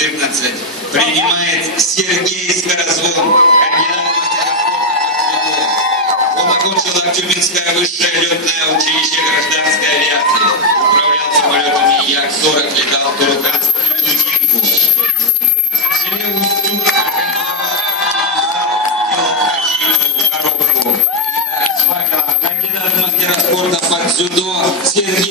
14 принимает Сергей Скорозвон, кандидат в мастера спорта по дзюдо. Он окончил Актюбинское высшее летное училище гражданской авиации. Управлял самолетами Як-40, летал Турканск и Никитку. В селе Устюг организовал спортивный зал, делал коробку. Итак, кандидат в мастера спорта по дзюдо Сергей